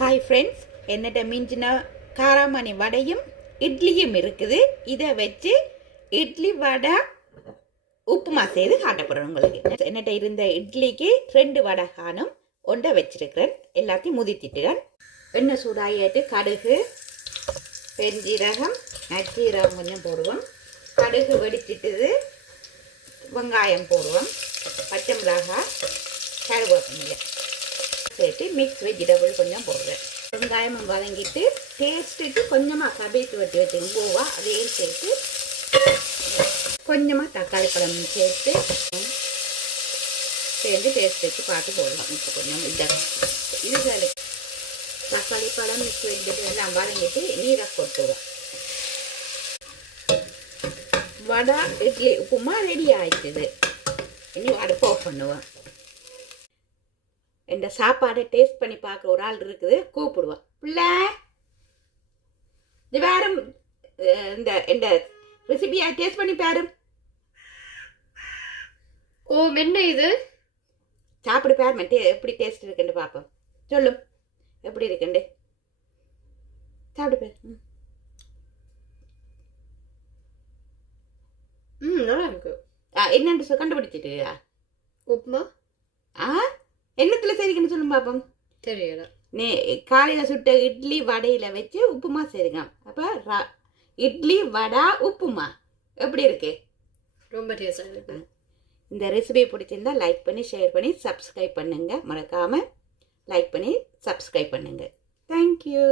Hi friends, என்னட்ட மிஞ்சின காராமணி வடையும் இட்லியும் இருக்குது. இதை வச்சு இட்லி வடை உப்புமா செய்து காட்டப்படுறேன் உங்களுக்கு. என்னட்ட இருந்த இட்லிக்கு 2 வடை காணும் ஒன்றை வச்சிருக்கிறேன். எல்லாத்தையும் முதித்திட்டுறேன். எண்ணெய் சூடாயிட்டு கடுகு, பெருஞ்சீரகம், நச்சீரகம் கொஞ்சம் போடுவோம். கடுகு வெடிச்சிட்டுது, வெங்காயம் போடுவோம், பச்சை மிளகாய், கருவேப்பிலை சேர்த்து மிக்ஸ் வெஜிடபிள் கொஞ்சம் போடுறேன். வெங்காயமும் வதங்கிட்டு டேஸ்ட்டுக்கு கொஞ்சமாக கபேத்து வெட்டி வச்சுங்க போவா அதையும் சேர்த்து கொஞ்சமாக தக்காளி பழமும் சேர்த்து டேஸ்ட்டுக்கு பார்த்து போடலாம். இப்போ கொஞ்சம் இது தக்காளி பழம் மிக்ஸ் வெஜிடபிள் எல்லாம் வதங்கிட்டு நீரை கொட்டுவேன். வடை இட்லி உப்புமா ரெடி ஆயிடுச்சு. இனி அடுப்பு ஆஃப் பண்ணுவேன். இந்த சாப்பாடை டேஸ்ட் பண்ணி பார்க்குற ஒரு ஆள் இருக்குது, கூப்பிடுவான். பிள்ளை இது வேறு இந்த ரெசிபியை டேஸ்ட் பண்ணி பாரு. ஓ என்ன இது சாப்பிடு பாரு, எப்படி டேஸ்ட் இருக்குன்னு பார்ப்போம். சொல்லும் எப்படி இருக்குண்டு சாப்பிடு பாரு. நல்லா இருக்கு. என்னன்னு கண்டுபிடிச்சிட்டுயா? உப்புமா என்னத்தில் சரிக்கன்னு சொல்லும் பாப்போம். தெரியல. காலையில் சுட்ட இட்லி வடையில் வச்சு உப்புமா செய்யுங்க. அப்போ இட்லி வடை உப்புமா எப்படி இருக்கு? ரொம்ப டேஸ்டாக இருக்கு. இந்த ரெசிபி பிடிச்சிருந்தா லைக் பண்ணி ஷேர் பண்ணி சப்ஸ்கிரைப் பண்ணுங்க. மறக்காமல் லைக் பண்ணி சப்ஸ்கிரைப் பண்ணுங்க. தேங்க்யூ.